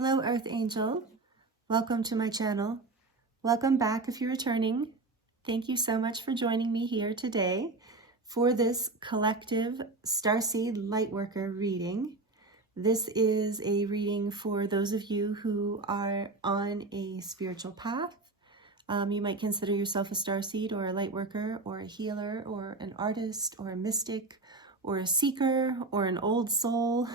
Hello, Earth Angel. Welcome to my channel. Welcome back if you're returning. Thank you so much for joining me here today for this collective Starseed Lightworker reading. This is a reading for those of you who are on a spiritual path. You might consider yourself a starseed or a lightworker or a healer or an artist or a mystic or a seeker or an old soul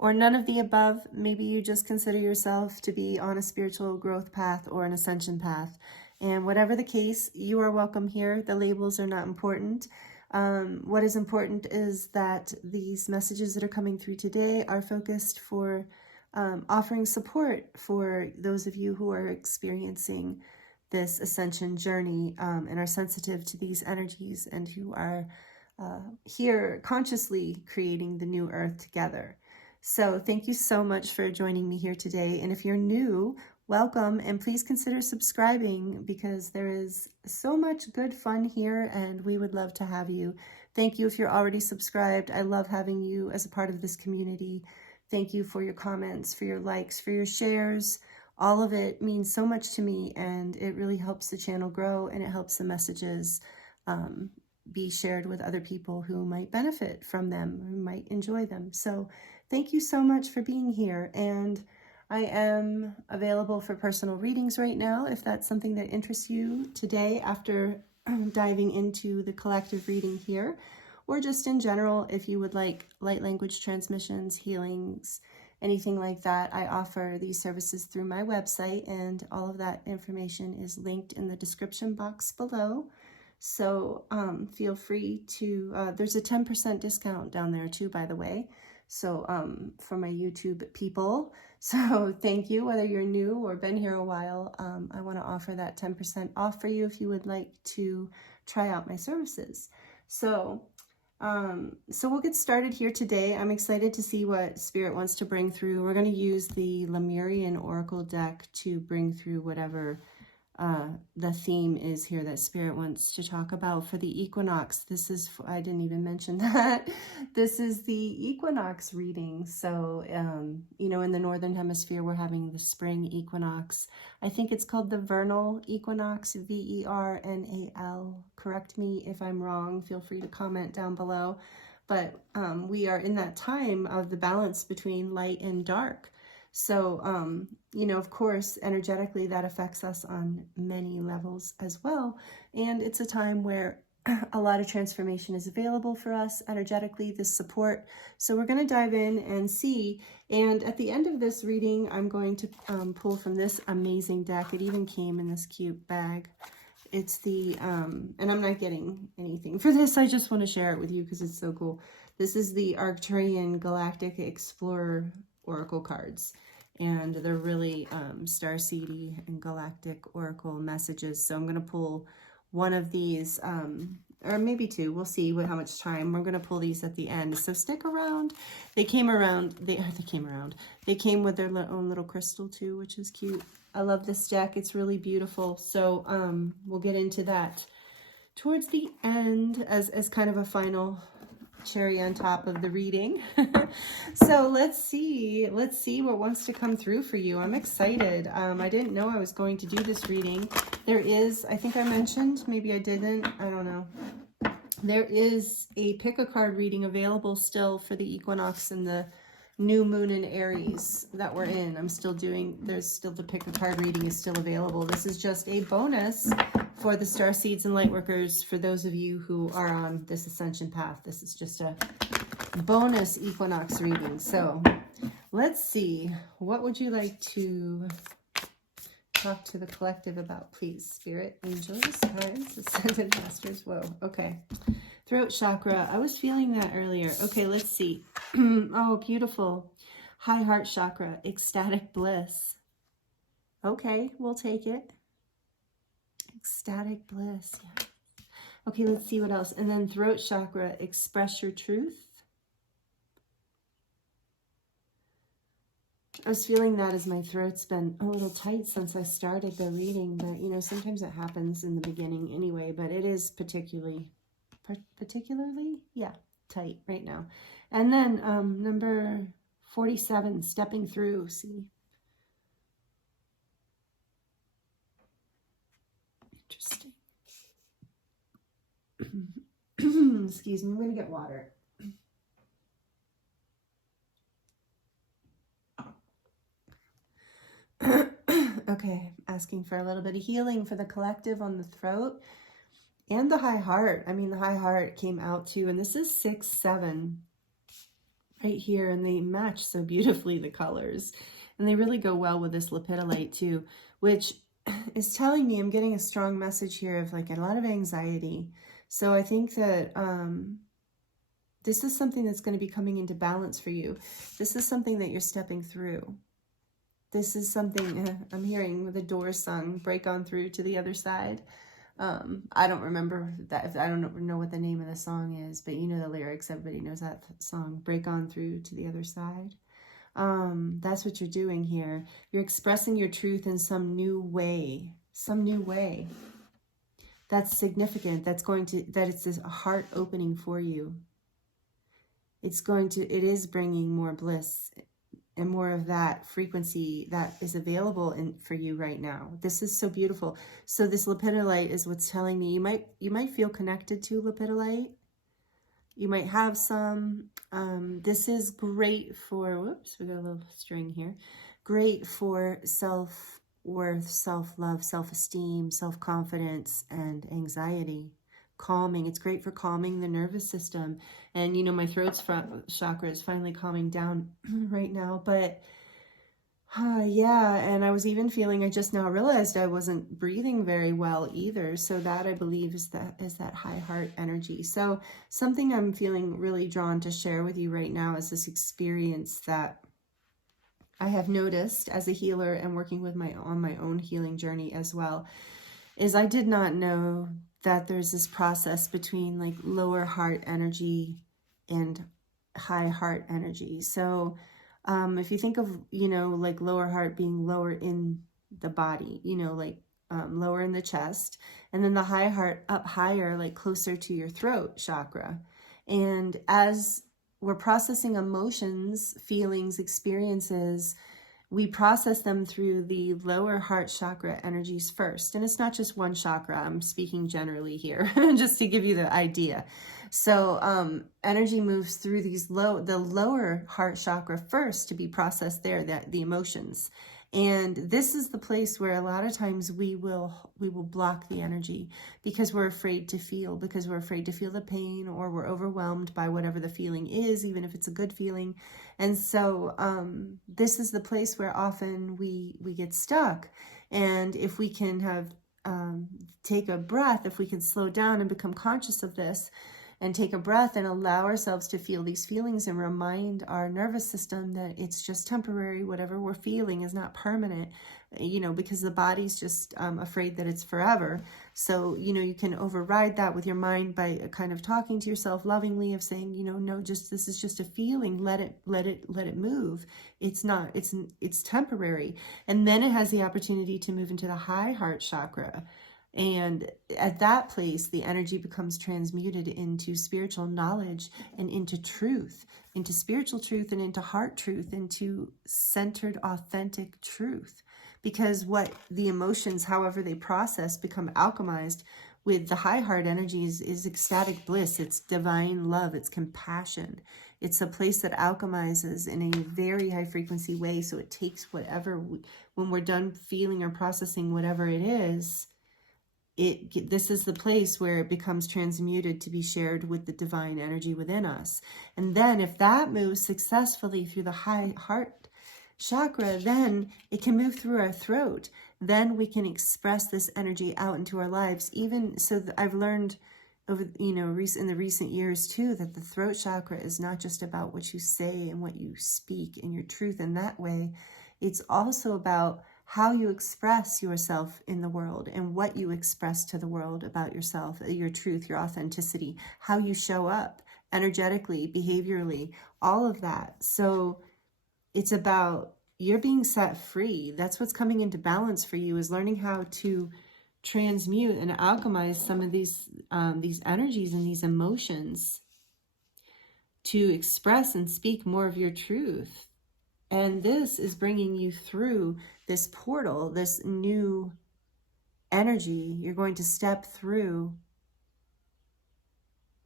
or none of the above. Maybe you just consider yourself to be on a spiritual growth path or an ascension path. And whatever the case, you are welcome here. The labels are not important. What is important is that these messages that are coming through today are focused for offering support for those of you who are experiencing this ascension journey and are sensitive to these energies and who are here consciously creating the new earth together. So thank you so much for joining me here today. And if you're new, welcome, and please consider subscribing because there is so much good fun here and we would love to have you. Thank you if you're already subscribed. I love having you as a part of this community. Thank you for your comments, for your likes, for your shares. All of it means so much to me, and it really helps the channel grow, and it helps the messages be shared with other people who might benefit from them, who might enjoy them. So thank you so much for being here. And I am available for personal readings right now, if that's something that interests you today after diving into the collective reading here, or just in general, if you would like light language transmissions, healings, anything like that. I offer these services through my website, and all of that information is linked in the description box below. So feel free to, there's a 10% discount down there too, by the way. So for my YouTube people. So thank you, whether you're new or been here a while. I want to offer that 10% off for you if you would like to try out my services. So we'll get started here today. I'm excited to see what Spirit wants to bring through. We're going to use the Lemurian Oracle deck to bring through whatever the theme is here that Spirit wants to talk about for the equinox. This is, I didn't even mention that. This is the equinox reading. So, you know, in the Northern Hemisphere, we're having the spring equinox. I think it's called the vernal equinox, V-E-R-N-A-L. Correct me if I'm wrong. Feel free to comment down below. But we are in that time of the balance between light and dark. So, you know, of course, energetically, that affects us on many levels as well. And it's a time where a lot of transformation is available for us energetically, this support. So we're going to dive in and see. And at the end of this reading, I'm going to pull from this amazing deck. It even came in this cute bag. It's the, and I'm not getting anything for this. I just want to share it with you because it's so cool. This is the Arcturian Galactic Explorer Oracle cards, and they're really starseedy and galactic oracle messages. So I'm going to pull one of these, or maybe two. We'll see how much time. We're going to pull these at the end. So stick around. They came with their own little crystal too, which is cute. I love this deck. It's really beautiful. So we'll get into that towards the end as kind of a final cherry on top of the reading. So let's see what wants to come through for you. I'm excited. I didn't know I was going to do this reading. There is, I think I mentioned, maybe I didn't, I don't know. There is a pick a card reading available still for the equinox and the new moon in Aries that we're in. I'm still doing, there's still the pick a card reading is still available. This is just a bonus for the Starseeds and Lightworkers. For those of you who are on this ascension path, this is just a bonus equinox reading. So let's see, what would you like to talk to the collective about, please? Spirit, angels, guides, ascended masters. Whoa, okay. Throat chakra. I was feeling that earlier. Okay, let's see. Oh, beautiful. High heart chakra, ecstatic bliss. Okay, we'll take it. Ecstatic bliss. Yeah. Okay, let's see what else. And then throat chakra, express your truth. I was feeling that as my throat's been a little tight since I started the reading, but you know, sometimes it happens in the beginning anyway, but it is particularly, yeah, tight right now. And then number 47, stepping through. See, Excuse me, I'm going to get water. Okay, asking for a little bit of healing for the collective on the throat and the high heart. I mean, the high heart came out too, and this is 6, 7 right here, and they match so beautifully, the colors. And they really go well with this lepidolite too, which is telling me I'm getting a strong message here of like a lot of anxiety. So I think that this is something that's going to be coming into balance for you. This is something that you're stepping through. This is something I'm hearing with the Doors song, break on through to the other side. I don't remember that. I don't know what the name of the song is, but you know the lyrics. Everybody knows that song, break on through to the other side. That's what you're doing here. You're expressing your truth in some new way, That's significant. That it's this heart opening for you. It is bringing more bliss and more of that frequency that is available for you right now. This is so beautiful. So this lepidolite is what's telling me you might feel connected to lepidolite. You might have some. This is great for, whoops, we got a little string here. Great for self-worth, self-love, self-esteem, self-confidence, and anxiety. Calming. It's great for calming the nervous system. And you know, my throat chakra is finally calming down right now. But yeah, and I was even feeling, I just now realized I wasn't breathing very well either. So that, I believe, is that high heart energy. So something I'm feeling really drawn to share with you right now is this experience that I have noticed as a healer and working with on my own healing journey as well, is I did not know that there's this process between like lower heart energy and high heart energy. So if you think of, you know, like lower heart being lower in the body, you know, like lower in the chest, and then the high heart up higher, like closer to your throat chakra. And as we're processing emotions, feelings, experiences, we process them through the lower heart chakra energies first. And it's not just one chakra. I'm speaking generally here, just to give you the idea. So energy moves through the lower heart chakra first to be processed there, the emotions. And this is the place where a lot of times we will block the energy because we're afraid to feel, the pain, or we're overwhelmed by whatever the feeling is, even if it's a good feeling. And so this is the place where often we get stuck. And if we can take a breath, if we can slow down and become conscious of this, and take a breath and allow ourselves to feel these feelings and remind our nervous system that it's just temporary. Whatever we're feeling is not permanent, you know, because the body's just afraid that it's forever. So, you know, you can override that with your mind by kind of talking to yourself lovingly, of saying, you know, no, this is just a feeling. Let it move. It's not, it's temporary. And then it has the opportunity to move into the high heart chakra. And at that place, the energy becomes transmuted into spiritual knowledge and into truth, into spiritual truth and into heart truth, into centered, authentic truth. Because what the emotions, however they process, become alchemized with the high heart energies is ecstatic bliss. It's divine love. It's compassion. It's a place that alchemizes in a very high frequency way. So it takes whatever, when we're done feeling or processing whatever it is, this is the place where it becomes transmuted to be shared with the divine energy within us. And then if that moves successfully through the high heart chakra, then it can move through our throat. Then we can express this energy out into our lives. Even so, I've learned over, you know, in the recent years too, that the throat chakra is not just about what you say and what you speak and your truth in that way. It's also about how you express yourself in the world and what you express to the world about yourself, your truth, your authenticity, how you show up energetically, behaviorally, all of that. So it's about you're being set free. That's what's coming into balance for you, is learning how to transmute and alchemize some of these energies and these emotions to express and speak more of your truth. And this is bringing you through this portal, this new energy. You're going to step through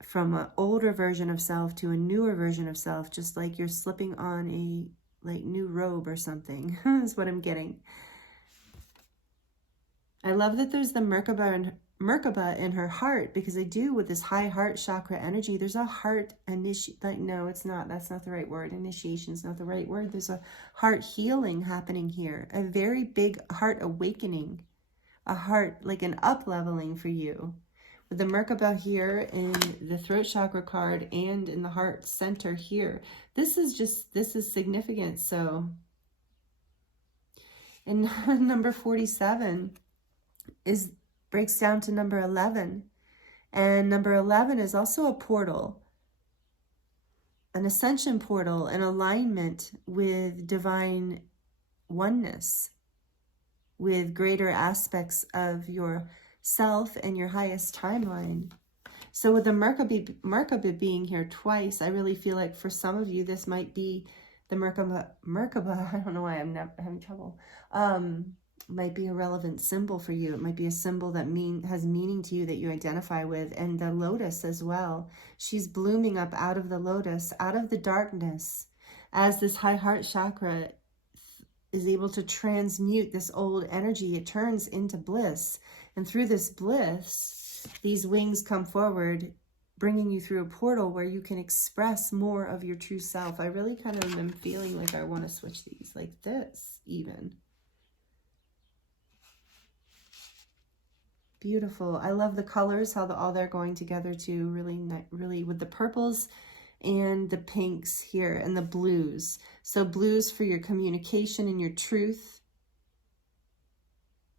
from an older version of self to a newer version of self, just like you're slipping on a like new robe or something is what I'm getting. I love that there's the Merkaba in her heart, because I do with this high heart chakra energy, there's a heart like, no, it's not, that's not the right word. Initiation is not the right word. There's a heart healing happening here, a very big heart awakening, a heart, like an up leveling for you. With the Merkaba here in the throat chakra card and in the heart center here. This is significant. So, and number 47 breaks down to number 11. And number 11 is also a portal, an ascension portal, an alignment with divine oneness, with greater aspects of your self and your highest timeline. So with the Merkaba being here twice, I really feel like for some of you, this might be the Merkaba, I don't know why I'm not having trouble, might be a relevant symbol for you. It might be a symbol that has meaning to you, that you identify with. And the lotus as well. She's blooming up out of the lotus, out of the darkness, as this high heart chakra is able to transmute this old energy. It turns into bliss. And through this bliss, these wings come forward, bringing you through a portal where you can express more of your true self. I really kind of am feeling like I want to switch these like this even. Beautiful. I love the colors, how all they're going together too. Really with the purples and the pinks here and the blues. So blues for your communication and your truth,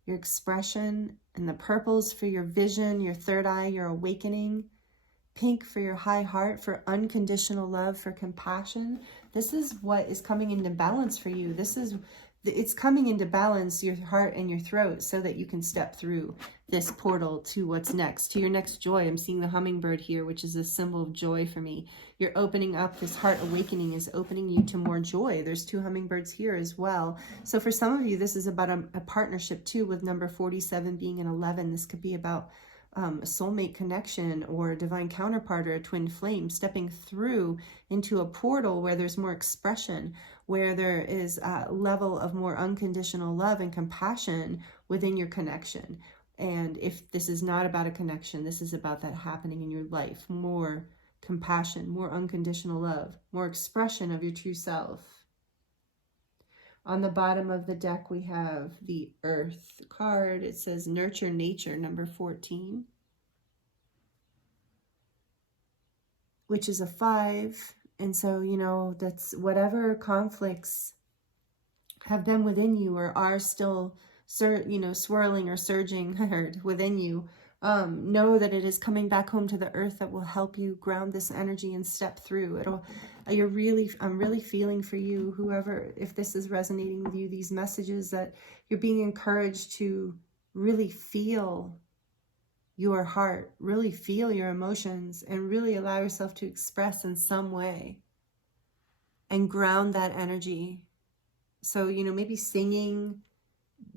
your expression, and the purples for your vision, your third eye, your awakening. Pink for your high heart, for unconditional love, for compassion. This is what is coming into balance for you. It's coming into balance, your heart and your throat, so that you can step through this portal to what's next, to your next joy. I'm seeing the hummingbird here, which is a symbol of joy for me. You're opening up, this heart awakening is opening you to more joy. There's 2 hummingbirds here as well. So for some of you, this is about a partnership too, with number 47 being an 11. This could be about a soulmate connection or a divine counterpart or a twin flame stepping through into a portal where there's more expression, where there is a level of more unconditional love and compassion within your connection. And if this is not about a connection, this is about that happening in your life. More compassion, more unconditional love, more expression of your true self. On the bottom of the deck, we have the Earth card. It says Nurture Nature, number 14, which is a 5. And so, you know, that's whatever conflicts have been within you or are still, swirling or surging within you, know that it is coming back home to the earth that will help you ground this energy and step through. I'm really feeling for you, whoever, if this is resonating with you, these messages, that you're being encouraged to really feel your heart, really feel your emotions, and really allow yourself to express in some way and ground that energy. So, maybe singing,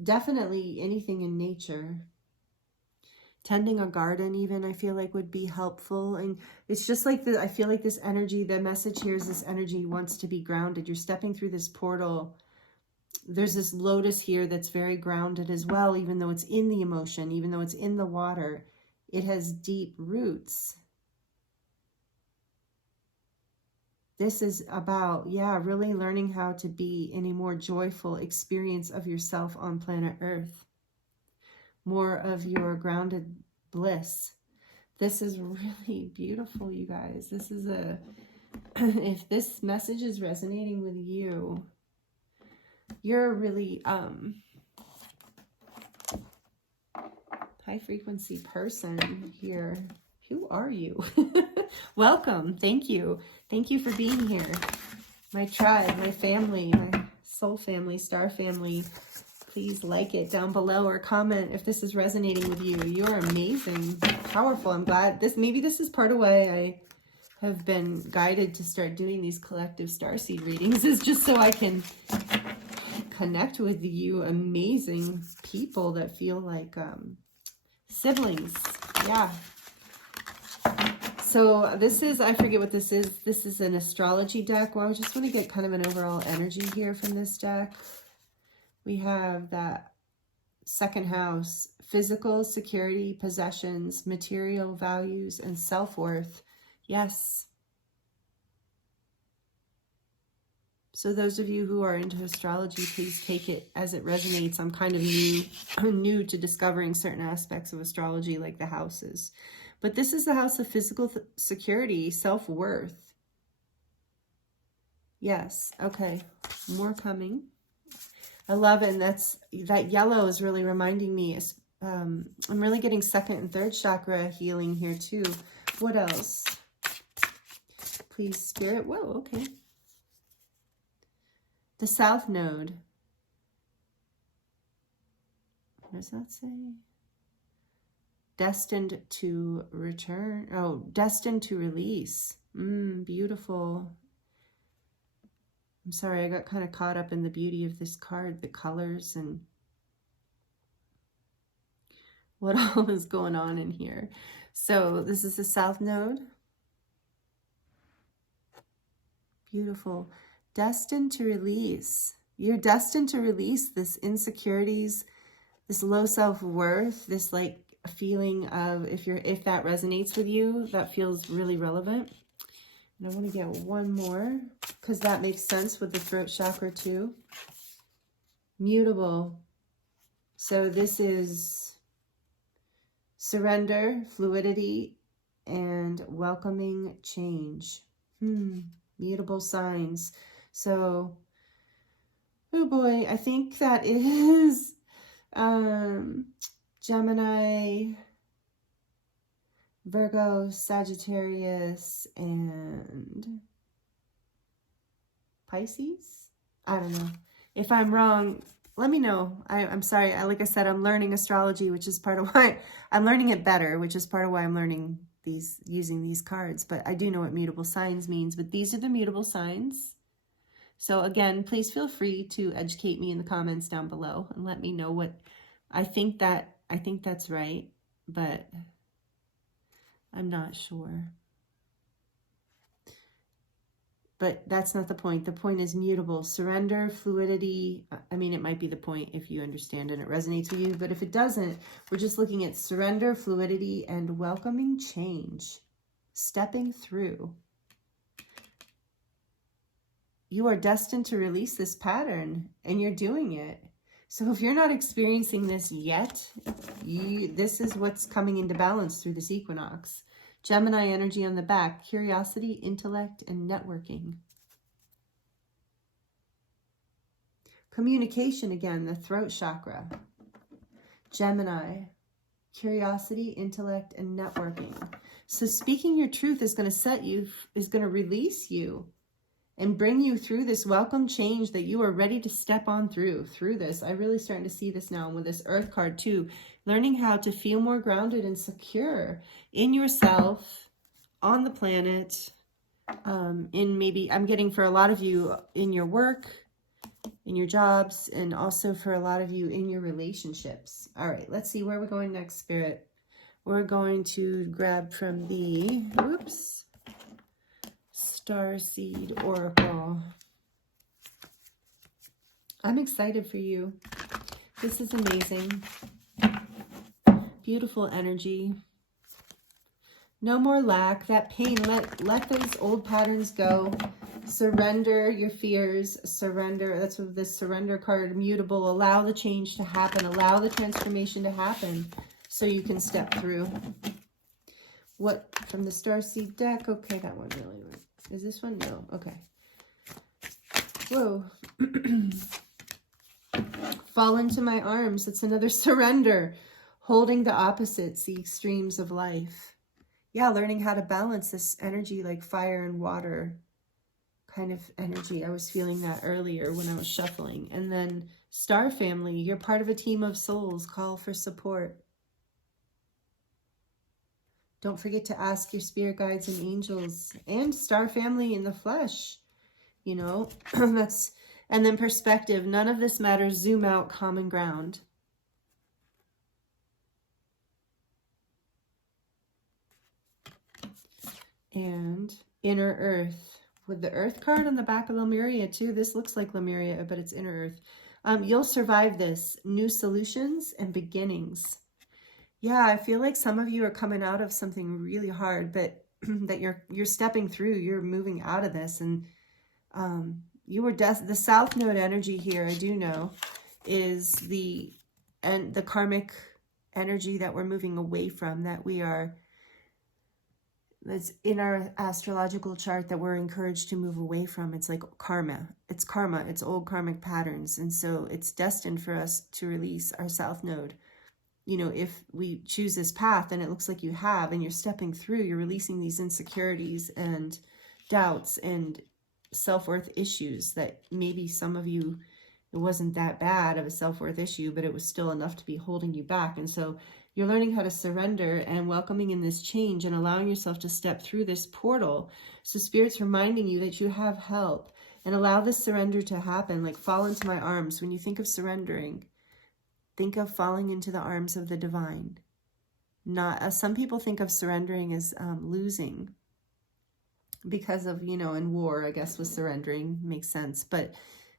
definitely anything in nature. Tending a garden even, I feel like would be helpful. And it's just like I feel like this energy, the message here is this energy wants to be grounded. You're stepping through this portal. There's this lotus here that's very grounded as well, even though it's in the emotion, even though it's in the water. It has deep roots. This is about, really learning how to be in a more joyful experience of yourself on planet Earth. More of your grounded bliss. This is really beautiful, you guys. This is if this message is resonating with you, you're a really high frequency person here. Who are you? Welcome. Thank you. Thank you for being here. My tribe, my family, my soul family, star family. Please like it down below or comment if this is resonating with you. You're amazing, powerful. I'm glad maybe this is part of why I have been guided to start doing these collective starseed readings, is just so I can connect with you amazing people that feel like siblings. Yeah. So this is, I forget what this is. This is an astrology deck. Well, I just want to get kind of an overall energy here from this deck. We have that second house, physical security, possessions, material values, and self-worth. Yes. So those of you who are into astrology, please take it as it resonates. I'm kind of new to discovering certain aspects of astrology, like the houses. But this is the house of physical security, self-worth. Yes. Okay. More coming. I love it. And that yellow is really reminding me. I'm really getting second and third chakra healing here too. What else? Please, Spirit. Whoa, okay. The South Node. What does that say? Destined to return. Oh, destined to release. Beautiful. I'm sorry, I got kind of caught up in the beauty of this card, the colors and what all is going on in here. So this is the South Node. Beautiful. Destined to release. You're destined to release this insecurities, this low self-worth, this like feeling of, if that resonates with you, that feels really relevant. And I want to get one more because that makes sense with the throat chakra too. Mutable. So this is surrender, fluidity, and welcoming change. Mutable signs. So, oh boy, I think that is Gemini, Virgo, Sagittarius, and Pisces. I don't know. If I'm wrong, let me know. I'm sorry. Like I said, I'm learning astrology, which is part of why I'm learning it better, which is part of why I'm learning using these cards. But I do know what mutable signs means. But these are the mutable signs. So again, please feel free to educate me in the comments down below and let me know what I think that's right, but I'm not sure. But that's not the point. The point is mutable. Surrender, fluidity. I mean, it might be the point if you understand and it resonates with you, but if it doesn't, we're just looking at surrender, fluidity, and welcoming change. Stepping through. You are destined to release this pattern, and you're doing it. So if you're not experiencing this yet, this is what's coming into balance through this equinox. Gemini energy on the back, curiosity, intellect, and networking. Communication again, the throat chakra. Gemini, curiosity, intellect, and networking. So speaking your truth is going to release you and bring you through this welcome change that you are ready to step on through this. I'm really starting to see this now with this Earth card too. Learning how to feel more grounded and secure in yourself, on the planet, maybe I'm getting for a lot of you in your work, in your jobs, and also for a lot of you in your relationships. All right, let's see where we're going next, Spirit. We're going to grab from the, Starseed Oracle. I'm excited for you. This is amazing. Beautiful energy. No more lack. That pain, let those old patterns go. Surrender your fears. Surrender. That's what this surrender card, mutable. Allow the change to happen. Allow the transformation to happen so you can step through. What from the Starseed deck? Okay, that one really. Is this one? No. Okay. Whoa. Fall into my arms. It's another surrender. Holding the opposites, the extremes of life. Yeah, learning how to balance this energy like fire and water kind of energy. I was feeling that earlier when I was shuffling. And then Star Family, you're part of a team of souls. Call for support. Don't forget to ask your spirit guides and angels and Star Family in the flesh. You know, and then perspective. None of this matters. Zoom out, common ground. And inner earth. With the earth card on the back of Lemuria too. This looks like Lemuria, but it's inner earth. You'll survive this. New solutions and beginnings. Yeah, I feel like some of you are coming out of something really hard, but that you're stepping through. You're moving out of this, and you were the South Node energy here. I do know is the karmic energy that we're moving away from. That's in our astrological chart that we're encouraged to move away from. It's like karma. It's karma. It's old karmic patterns. And so it's destined for us to release our South Node. You know, if we choose this path, and it looks like you have, and you're stepping through, you're releasing these insecurities and doubts and self-worth issues that maybe some of you, it wasn't that bad of a self-worth issue, but it was still enough to be holding you back. And so you're learning how to surrender and welcoming in this change and allowing yourself to step through this portal. So Spirit's reminding you that you have help, and allow this surrender to happen. Like, fall into my arms. When you think of surrendering, think of falling into the arms of the divine. Not, as some people think of surrendering as losing because of, you know, in war, I guess, with surrendering makes sense. But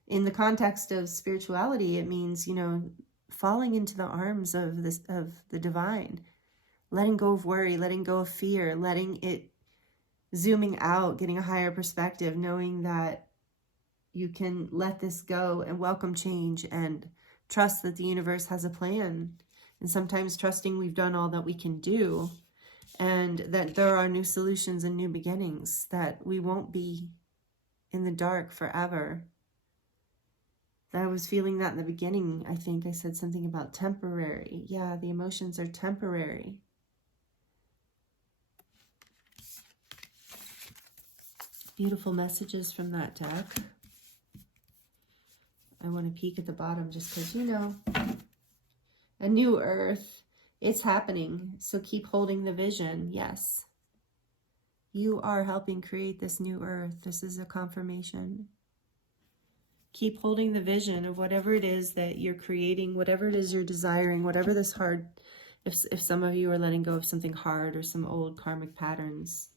in the context of spirituality, it means, you know, falling into the arms of the divine, letting go of worry, letting go of fear, letting it, zooming out, getting a higher perspective, knowing that you can let this go and welcome change and trust that the universe has a plan. And sometimes trusting we've done all that we can do, and that there are new solutions and new beginnings, that we won't be in the dark forever. I was feeling that in the beginning. I think I said something about temporary. Yeah, the emotions are temporary. Beautiful messages from that deck. I want to peek at the bottom just because, you know, a new earth, it's happening. So keep holding the vision. Yes, you are helping create this new earth. This is a confirmation. Keep holding the vision of whatever it is that you're creating, whatever it is you're desiring, whatever this hard, if some of you are letting go of something hard or some old karmic patterns.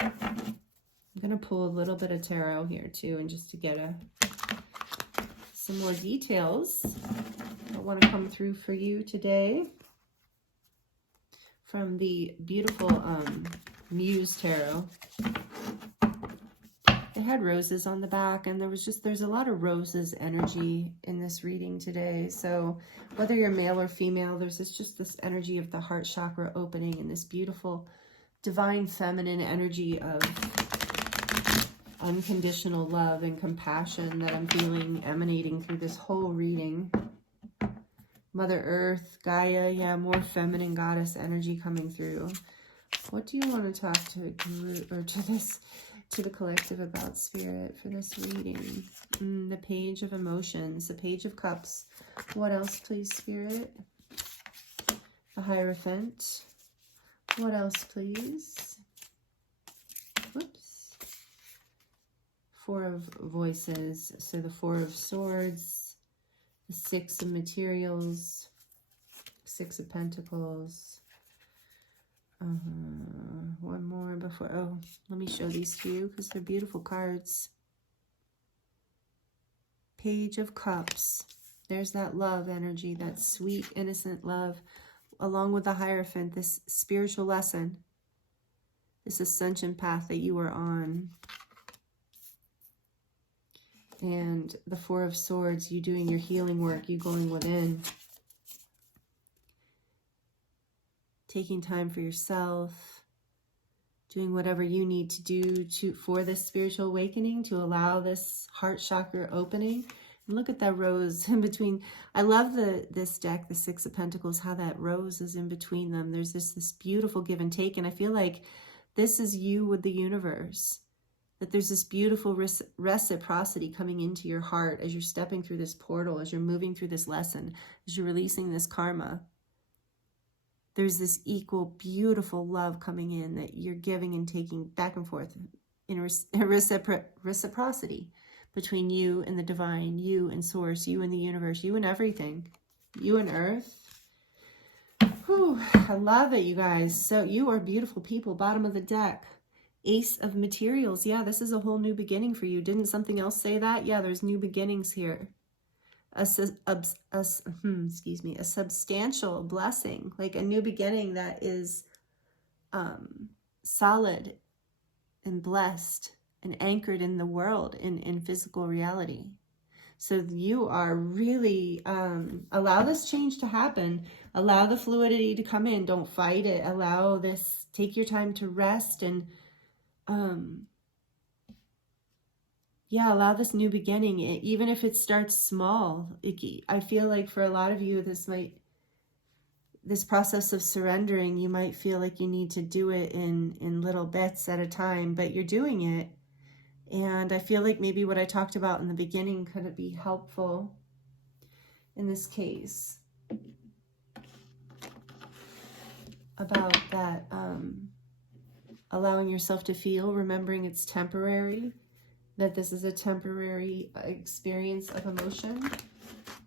I'm going to pull a little bit of tarot here too, and just to get some more details that want to come through for you today from the beautiful Muse Tarot. It had roses on the back, and there's a lot of roses energy in this reading today. So whether you're male or female, there's just this energy of the heart chakra opening, and this beautiful divine feminine energy of unconditional love and compassion that I'm feeling emanating through this whole reading. Mother Earth, Gaia, yeah, more feminine goddess energy coming through. What do you want to talk to a group, or to the collective about, Spirit, for this reading? The Page of Emotions, the Page of Cups. What else, please, Spirit? The Hierophant. What else, please? Whoops. Four of Voices. So the Four of Swords, the Six of Materials, Six of Pentacles. One more before. Oh, let me show these to you because they're beautiful cards. Page of Cups. There's that love energy, that sweet, innocent love, along with the Hierophant, this spiritual lesson, this ascension path that you are on. And the Four of Swords, you doing your healing work, you going within. Taking time for yourself, doing whatever you need to do for this spiritual awakening, to allow this heart chakra opening. And look at that rose in between. I love this deck, the Six of Pentacles, how that rose is in between them. There's this beautiful give and take, and I feel like this is you with the universe. That there's this beautiful reciprocity coming into your heart as you're stepping through this portal, as you're moving through this lesson, as you're releasing this karma. There's this equal, beautiful love coming in that you're giving and taking back and forth in reciprocity between you and the divine, you and source, you and the universe, you and everything, you and earth. Whew, I love it, you guys. So you are beautiful people. Bottom of the deck. Ace of Materials. Yeah, this is a whole new beginning for you. Didn't something else say that? Yeah, there's new beginnings here. Excuse me, a substantial blessing, like a new beginning that is solid and blessed and anchored in the world, in physical reality. So you are really, allow this change to happen. Allow the fluidity to come in. Don't fight it. Allow this, take your time to rest and, yeah, allow this new beginning. Even if it starts small, I feel like for a lot of you, this process of surrendering, you might feel like you need to do it in little bits at a time, but you're doing it. And I feel like maybe what I talked about in the beginning could be helpful in this case. About that, allowing yourself to feel, remembering it's temporary, that this is a temporary experience of emotion,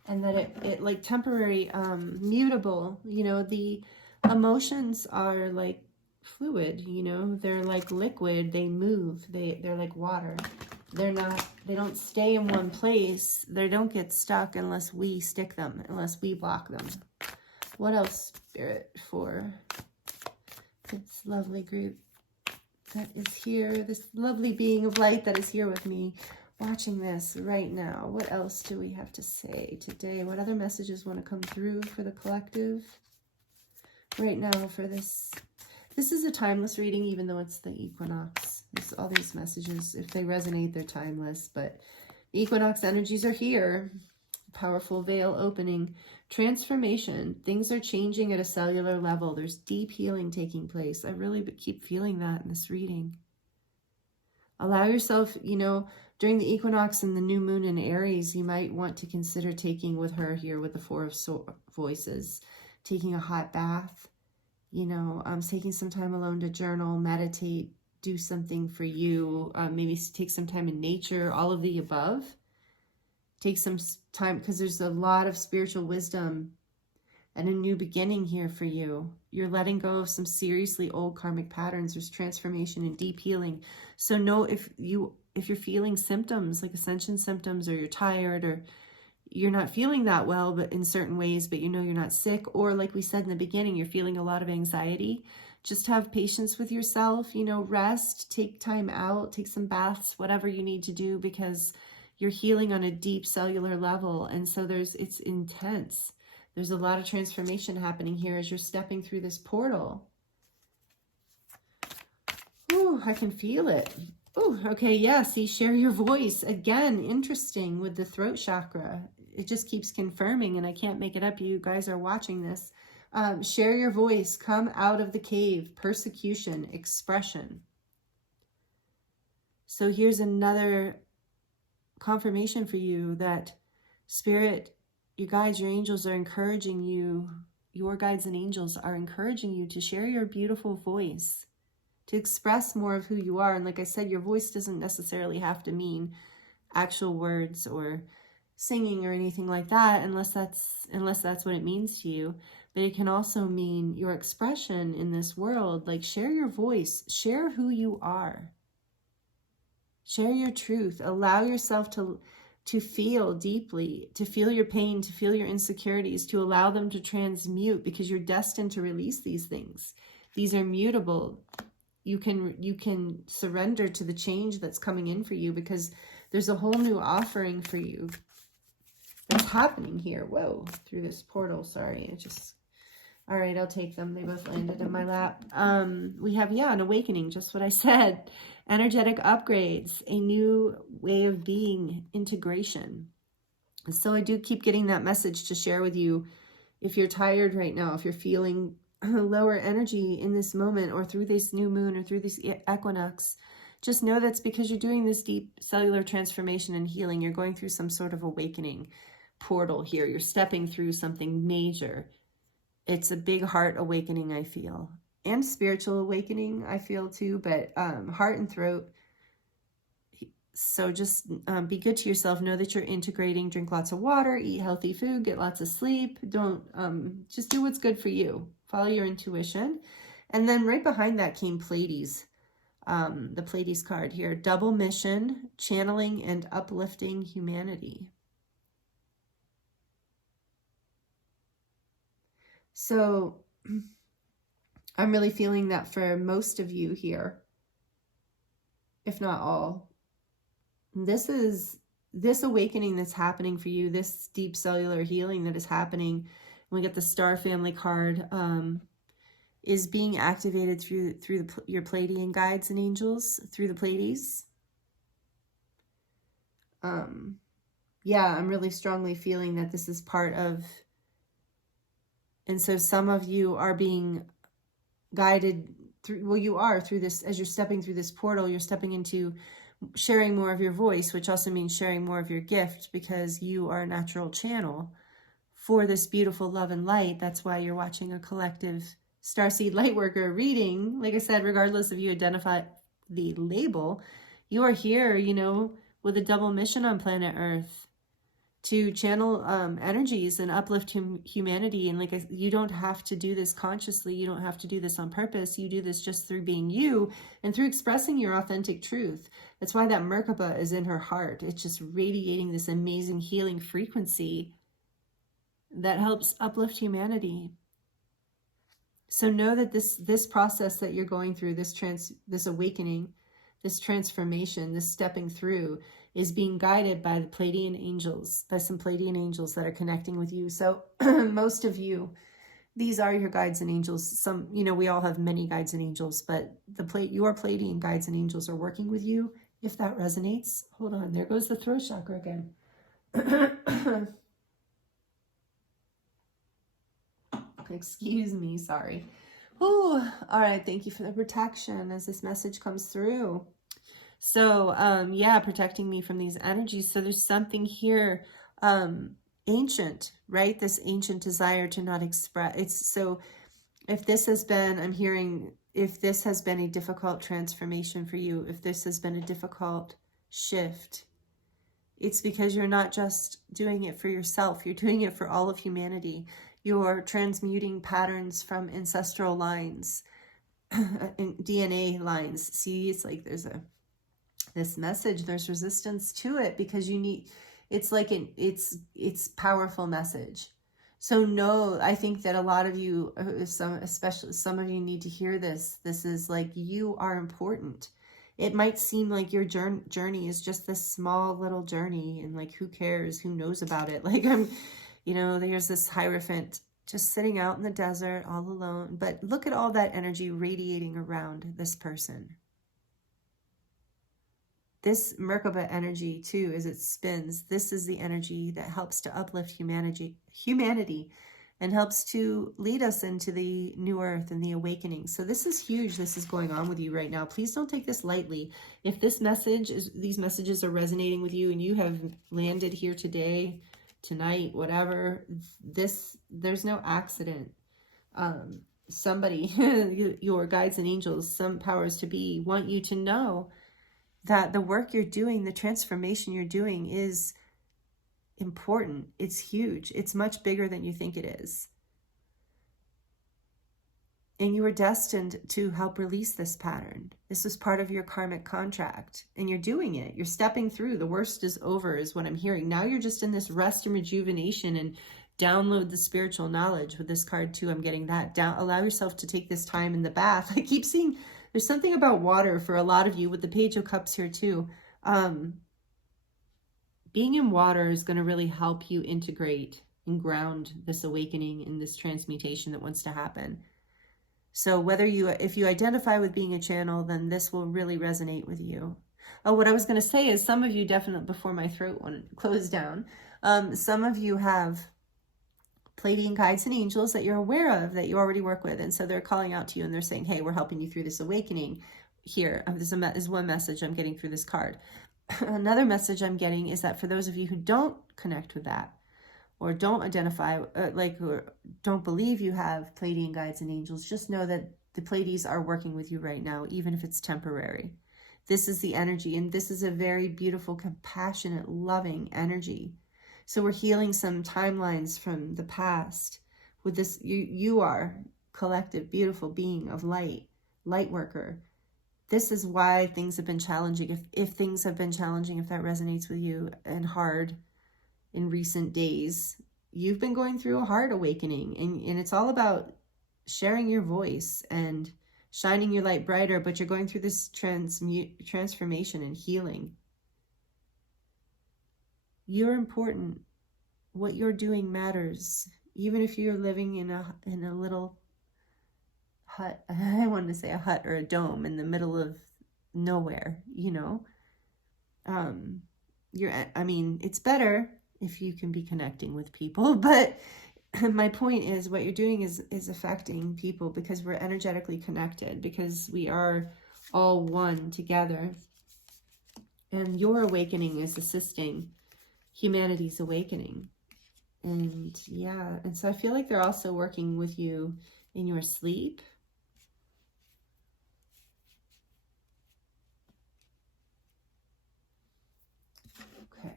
and that it like temporary, mutable, you know, the emotions are like fluid, you know, they're like liquid, they move, they're like water. They don't stay in one place. They don't get stuck unless we stick them, unless we block them. What else, Spirit, for this lovely group that is here, this lovely being of light that is here with me, watching this right now? What else do we have to say today? What other messages want to come through for the collective right now for this? This is a timeless reading, even though it's the equinox. All these messages, if they resonate, they're timeless, but the equinox energies are here. Powerful veil opening, transformation. Things are changing at a cellular level. There's deep healing taking place. I really keep feeling that in this reading. Allow yourself, you know, during the equinox and the new moon in Aries, you might want to consider taking with her here with the Four of Voices, taking a hot bath, you know, taking some time alone to journal, meditate, do something for you, maybe take some time in nature, all of the above. Take some time, because there's a lot of spiritual wisdom and a new beginning here for you. You're letting go of some seriously old karmic patterns. There's transformation and deep healing. So know if you're feeling symptoms like ascension symptoms, or you're tired, or you're not feeling that well, but in certain ways, but you know you're not sick, or like we said in the beginning, you're feeling a lot of anxiety, just have patience with yourself, you know, rest, take time out, take some baths, whatever you need to do, because you're healing on a deep cellular level. And so it's intense. There's a lot of transformation happening here as you're stepping through this portal. Ooh, I can feel it. Ooh, okay, yeah, see, share your voice. Again, interesting with the throat chakra. It just keeps confirming, and I can't make it up. You guys are watching this. Share your voice. Come out of the cave. Persecution, expression. So here's another confirmation for you that Spirit, your guides, your angels are encouraging you. Your guides and angels are encouraging you to share your beautiful voice, to express more of who you are. And like I said, your voice doesn't necessarily have to mean actual words or singing or anything like that, unless that's what it means to you. But it can also mean your expression in this world. Like, share your voice, share who you are, share your truth. Allow yourself to feel deeply, to feel your pain, to feel your insecurities, to allow them to transmute, because you're destined to release these things. These are mutable. You can surrender to the change that's coming in for you, because there's a whole new offering for you that's happening here. Whoa, through this portal. Sorry, all right, I'll take them. They both landed in my lap. We have, yeah, an awakening, just what I said. Energetic upgrades, a new way of being, integration. So I do keep getting that message to share with you. If you're tired right now, if you're feeling lower energy in this moment, or through this new moon, or through this equinox, just know that's because you're doing this deep cellular transformation and healing. You're going through some sort of awakening portal here. You're stepping through something major. It's a big heart awakening, I feel, and spiritual awakening, I feel too, but heart and throat, So just be good to yourself. Know that you're integrating, drink lots of water, eat healthy food, get lots of sleep. Don't, just do what's good for you. Follow your intuition. And then right behind that came Pleiades, the Pleiades card here. Double mission, channeling and uplifting humanity. So I'm really feeling that for most of you here, if not all, this awakening that's happening for you, this deep cellular healing that is happening. We get the Star Family card, is being activated through your Pleiadian guides and angels, through the Pleiades. Yeah, I'm really strongly feeling that this is part of, and so some of you are being guided through, well, you are through this, as you're stepping through this portal, you're stepping into sharing more of your voice, which also means sharing more of your gift, because you are a natural channel for this beautiful love and light. That's why you're watching a collective Starseed Lightworker reading. Like I said, regardless if you identify the label, you are here, you know, with a double mission on planet Earth to channel energies and uplift humanity. And like, you don't have to do this consciously. You don't have to do this on purpose. You do this just through being you and through expressing your authentic truth. That's why that Merkaba is in her heart. It's just radiating this amazing healing frequency that helps uplift humanity. So know that this process that you're going through, this awakening, this transformation, this stepping through, is being guided by the Pleiadian angels, by some Pleiadian angels that are connecting with you. So most of you, these are your guides and angels. Some, you know, we all have many guides and angels, but your Pleiadian guides and angels are working with you. If that resonates, hold on, there goes the throat chakra again. Excuse me, sorry. Ooh, all right, thank you for the protection as this message comes through. So, yeah, protecting me from these energies. So there's something here, ancient, right? This ancient desire to not express. It's so, if this has been, I'm hearing, if this has been a difficult transformation for you, if this has been a difficult shift, it's because you're not just doing it for yourself. You're doing it for all of humanity. You're transmuting patterns from ancestral lines, DNA lines. See, it's like there's this message, there's resistance to it because you need, it's like it's powerful message. So no, I think that a lot of you, especially some of you, need to hear this. This is like, you are important. It might seem like your journey is just this small little journey, and like, who cares? Who knows about it? Like, you know, there's this Hierophant just sitting out in the desert all alone. But look at all that energy radiating around this person. This Merkaba energy too, as it spins, this is the energy that helps to uplift humanity and helps to lead us into the new earth and the awakening. So this is huge. This is going on with you right now. Please don't take this lightly. If these messages are resonating with you and you have landed here today, tonight, whatever, there's no accident. Somebody, your guides and angels, some powers to be, want you to know that the work you're doing, the transformation you're doing, is important. It's huge. It's much bigger than you think it is. And you were destined to help release this pattern. This was part of your karmic contract, and you're doing it. You're stepping through. The worst is over, is what I'm hearing. Now you're just in this rest and rejuvenation, and download the spiritual knowledge. With this card too, I'm getting that. Allow yourself to take this time in the bath. I keep seeing there's something about water for a lot of you with the Page of Cups here too. Being in water is going to really help you integrate and ground this awakening and this transmutation that wants to happen. So if you identify with being a channel, then this will really resonate with you. Oh, what I was going to say is, some of you definitely, before my throat closed down, some of you have Pleiadian guides and angels that you're aware of, that you already work with. And so they're calling out to you and they're saying, hey, we're helping you through this awakening here. This is one message I'm getting through this card. Another message I'm getting is that for those of you who don't connect with that, or don't identify, or don't believe you have Pleiadian guides and angels, just know that the Pleiades are working with you right now, even if it's temporary. This is the energy, and this is a very beautiful, compassionate, loving energy. So we're healing some timelines from the past with this. You are collective, beautiful being of light, light worker. This is why things have been challenging. If things have been challenging, if that resonates with you and hard in recent days, you've been going through a heart awakening, and it's all about sharing your voice and shining your light brighter, but you're going through this transformation and healing. You're important. What you're doing matters. Even if you're living in a little hut, I wanted to say a hut or a dome in the middle of nowhere, you know. I mean, it's better if you can be connecting with people, but my point is what you're doing is affecting people because we're energetically connected, because we are all one together. And your awakening is assisting humanity's awakening. And yeah, and so I feel like they're also working with you in your sleep. Okay.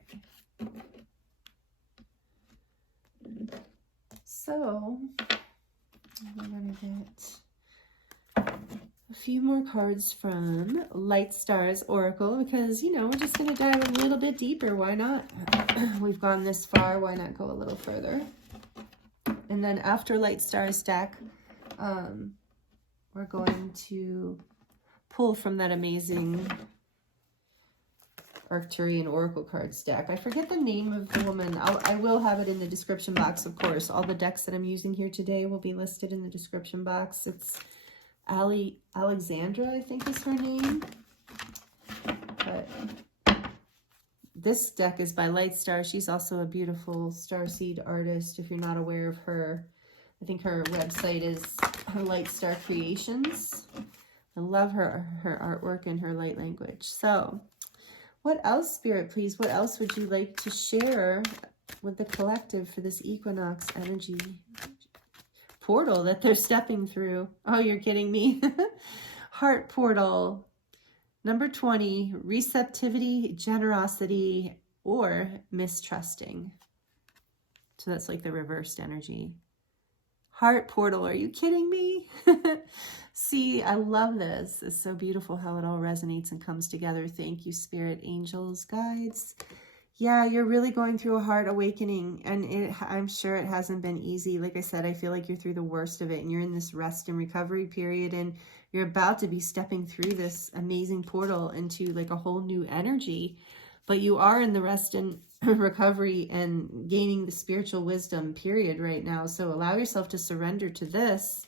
So we're going to get a few more cards from Lightstar's Oracle because, you know, we're just going to dive a little bit deeper. Why not? We've gone this far. Why not go a little further? And then after Lightstar's deck, we're going to pull from that amazing Arcturian Oracle cards deck. I forget the name of the woman. I will have it in the description box, of course. All the decks that I'm using here today will be listed in the description box. It's Alexandra, I think is her name. But this deck is by Lightstar. She's also a beautiful starseed artist. If you're not aware of her, I think her website is her Lightstar Creations. I love her artwork and her light language. So what else, Spirit, please? What else would you like to share with the collective for this equinox energy portal that they're stepping through? Oh, you're kidding me. Heart portal. Number 20, receptivity, generosity, or mistrusting. So that's like the reversed energy. Heart portal, are you kidding me? See, I love this. It's so beautiful how it all resonates and comes together. Thank you, Spirit, angels, guides. Yeah, you're really going through a heart awakening, and I'm sure it hasn't been easy. Like I said, I feel like you're through the worst of it, and you're in this rest and recovery period, and you're about to be stepping through this amazing portal into like a whole new energy. But you are in the rest and recovery and gaining the spiritual wisdom period right now. So allow yourself to surrender to this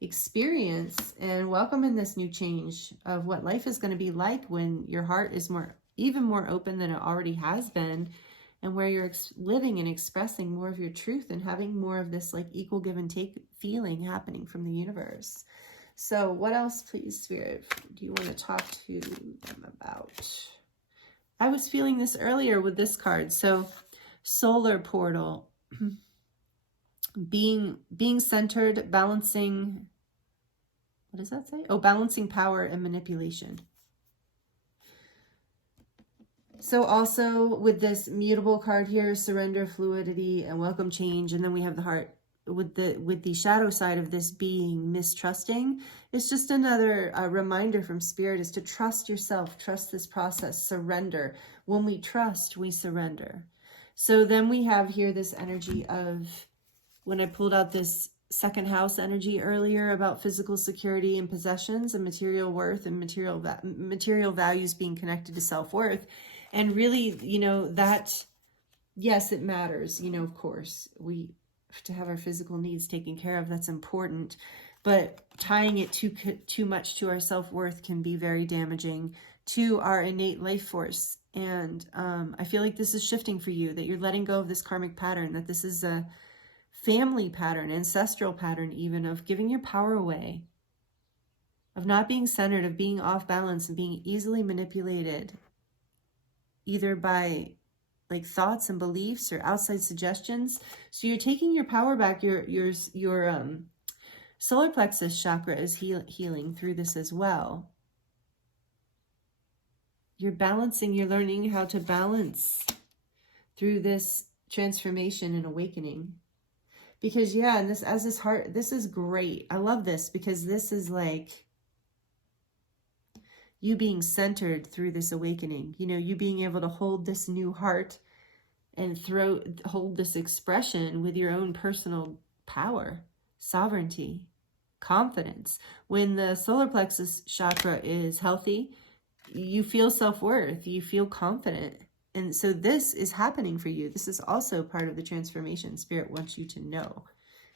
experience and welcome in this new change of what life is going to be like when your heart is even more open than it already has been, and where you're living and expressing more of your truth and having more of this like equal give and take feeling happening from the universe. So what else, please, Spirit, do you want to talk to them about? I was feeling this earlier with this card. So solar portal, being centered, balancing, what does that say? Oh, balancing power and manipulation. So also with this mutable card here, surrender, fluidity, and welcome change. And then we have the heart with the shadow side of this being mistrusting. It's just another reminder from Spirit is to trust yourself, trust this process, surrender. When we trust, we surrender. So then we have here this energy of, when I pulled out this second house energy earlier about physical security and possessions and material worth and material values being connected to self-worth. And really, you know, that, yes, it matters. You know, of course, we have to have our physical needs taken care of. That's important. But tying it too much to our self-worth can be very damaging to our innate life force. And I feel like this is shifting for you, that you're letting go of this karmic pattern, that this is a family pattern, ancestral pattern even, of giving your power away, of not being centered, of being off balance and being easily manipulated, either by like thoughts and beliefs or outside suggestions. So you're taking your power back. Your solar plexus chakra is healing through this as well. you're balancing, you're learning how to balance through this transformation and awakening. Because yeah, and this, as this heart, this is great. I love this because this is like you being centered through this awakening. You know, you being able to hold this new heart and hold this expression with your own personal power, sovereignty, confidence. When the solar plexus chakra is healthy, you feel self-worth, you feel confident. And so this is happening for you. This is also part of the transformation Spirit wants you to know.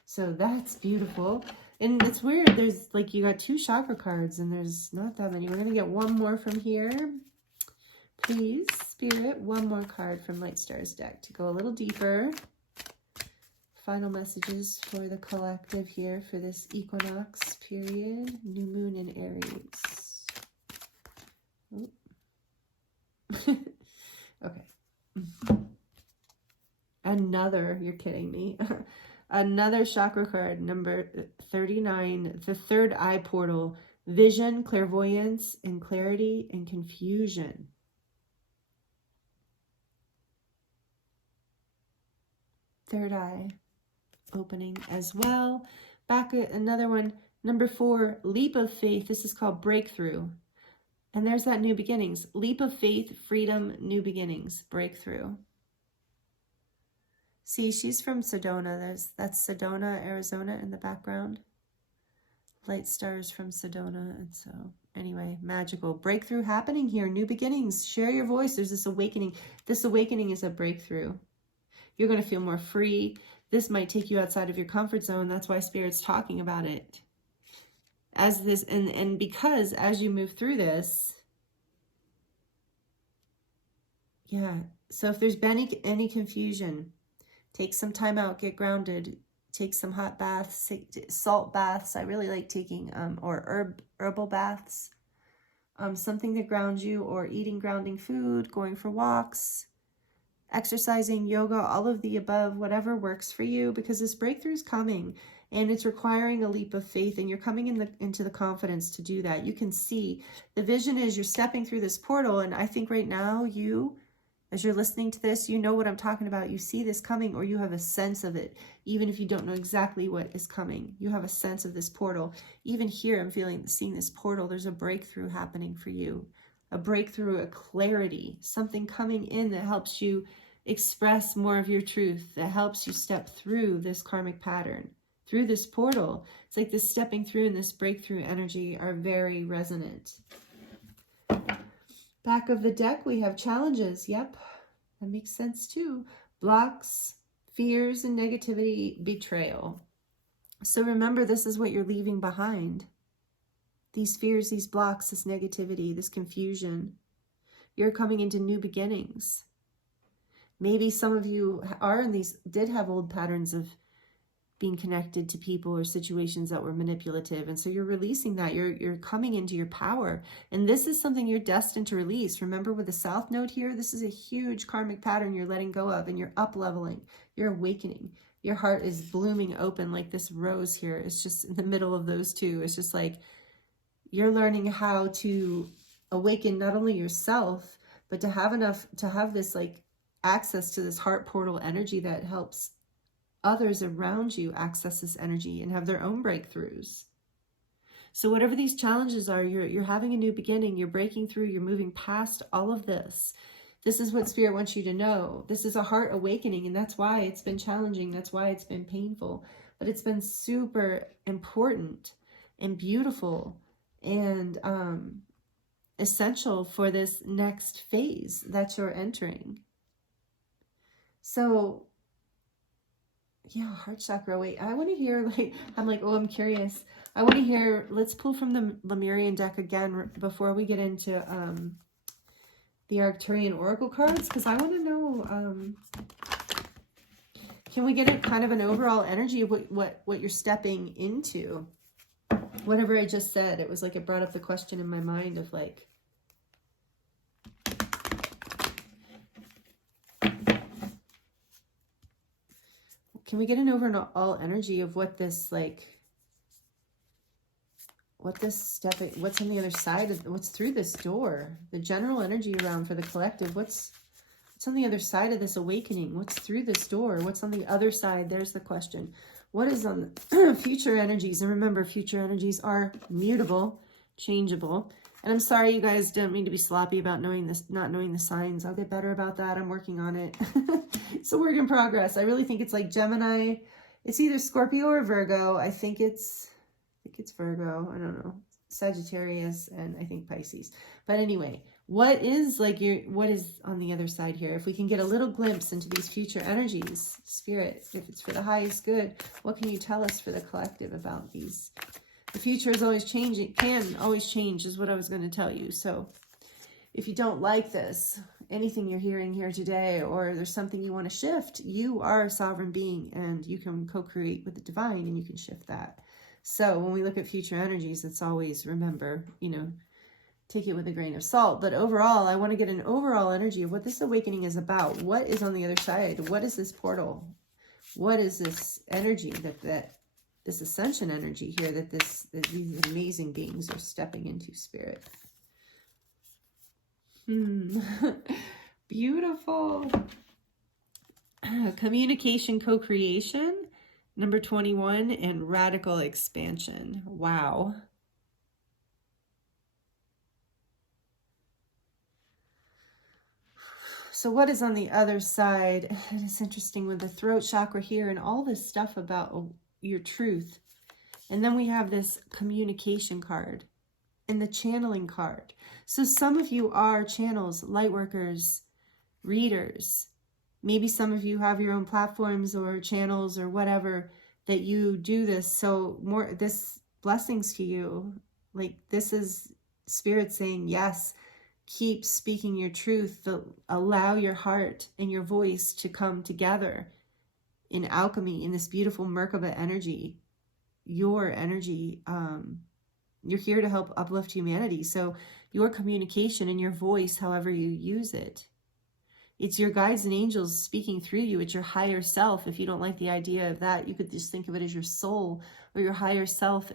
So that's beautiful. And it's weird. There's like, you got 2 chakra cards and there's not that many. We're going to get one more from here. Please, Spirit, one more card from Lightstar's deck to go a little deeper. Final messages for the collective here for this equinox period. New moon in Aries. Okay. Another, you're kidding me. Another chakra card, number 39, the third eye portal. Vision, clairvoyance, and clarity and confusion. Third eye opening as well. Back another one, number 4, leap of faith. This is called breakthrough. And there's that new beginnings. Leap of faith, freedom, new beginnings, breakthrough. See, she's from Sedona. That's Sedona, Arizona in the background. Lightstar is from Sedona. And so anyway, magical breakthrough happening here. New beginnings. Share your voice. There's this awakening. This awakening is a breakthrough. You're going to feel more free. This might take you outside of your comfort zone. That's why Spirit's talking about it. As this, and because as you move through this, yeah. So if there's been any confusion, take some time out, get grounded, take some hot baths, salt baths. I really like taking, or herbal baths, something that grounds you, or eating grounding food, going for walks, exercising, yoga, all of the above, whatever works for you, because this breakthrough is coming and it's requiring a leap of faith, and you're coming into the confidence to do that. You can see the vision is you're stepping through this portal, and I think right now as you're listening to this, you know what I'm talking about. You see this coming, or you have a sense of it. Even if you don't know exactly what is coming, you have a sense of this portal. Even here, I'm seeing this portal. There's a breakthrough happening for you. A breakthrough, a clarity, something coming in that helps you express more of your truth, that helps you step through this karmic pattern, through this portal. It's like this stepping through and this breakthrough energy are very resonant. Back of the deck, we have challenges. Yep, that makes sense too. Blocks, fears, and negativity, betrayal. So remember, this is what you're leaving behind. These fears, these blocks, this negativity, this confusion. You're coming into new beginnings. Maybe some of you did have old patterns of being connected to people or situations that were manipulative. And so you're releasing that. You're coming into your power. And this is something you're destined to release. Remember, with the South Node here, this is a huge karmic pattern you're letting go of, and you're up-leveling. You're awakening. Your heart is blooming open like this rose here. It's just in the middle of those two. It's just like you're learning how to awaken not only yourself, but to have this like access to this heart portal energy that helps others around you access this energy and have their own breakthroughs. So whatever these challenges are, you're having a new beginning, you're breaking through, you're moving past all of this. This is what Spirit wants you to know. This is a heart awakening, and that's why it's been challenging. That's why it's been painful, but it's been super important and beautiful and essential for this next phase that you're entering. So yeah, heart chakra. Wait, I want to hear, I'm curious. I want to hear, let's pull from the Lemurian deck again before we get into the Arcturian Oracle cards, because I want to know, can we get a kind of an overall energy of what you're stepping into? Whatever I just said, it was like it brought up the question in my mind of like, can we get an overall energy of what this, like, what's on the other side of, what's through this door, the general energy around for the collective. What's on the other side of this awakening? What's through this door? What's on the other side? There's the question. What is on the future energies? And remember, future energies are mutable, changeable. And I'm sorry, you guys, don't mean to be sloppy about knowing this, not knowing the signs. I'll get better about that. I'm working on it. It's a work in progress. I really think it's like Gemini. It's either Scorpio or Virgo. I think it's Virgo. I don't know. Sagittarius and I think Pisces. But anyway, what is on the other side here? If we can get a little glimpse into these future energies, Spirit, if it's for the highest good, what can you tell us for the collective about these? The future is always changing, can always change is what I was going to tell you. So if you don't like this, anything you're hearing here today, or there's something you want to shift, you are a sovereign being and you can co-create with the divine and you can shift that. So when we look at future energies, it's always, remember, take it with a grain of salt. But overall, I want to get an overall energy of what this awakening is about. What is on the other side? What is this portal? What is this energy this ascension energy here that these amazing beings are stepping into, Spirit? Beautiful. Communication, co-creation, number 21, and radical expansion. Wow. So what is on the other side? And it's interesting with the throat chakra here and all this stuff about your truth. And then we have this communication card and the channeling card. So some of you are channels, light workers, readers. Maybe some of you have your own platforms or channels or whatever that you do this. So this blessings to you. Like, this is Spirit saying, yes, keep speaking your truth. Allow your heart and your voice to come together in alchemy, in this beautiful Merkaba energy. Your energy, you're here to help uplift humanity. So your communication and your voice, however you use it, it's your guides and angels speaking through you. It's your higher self. If you don't like the idea of that, you could just think of it as your soul or your higher self.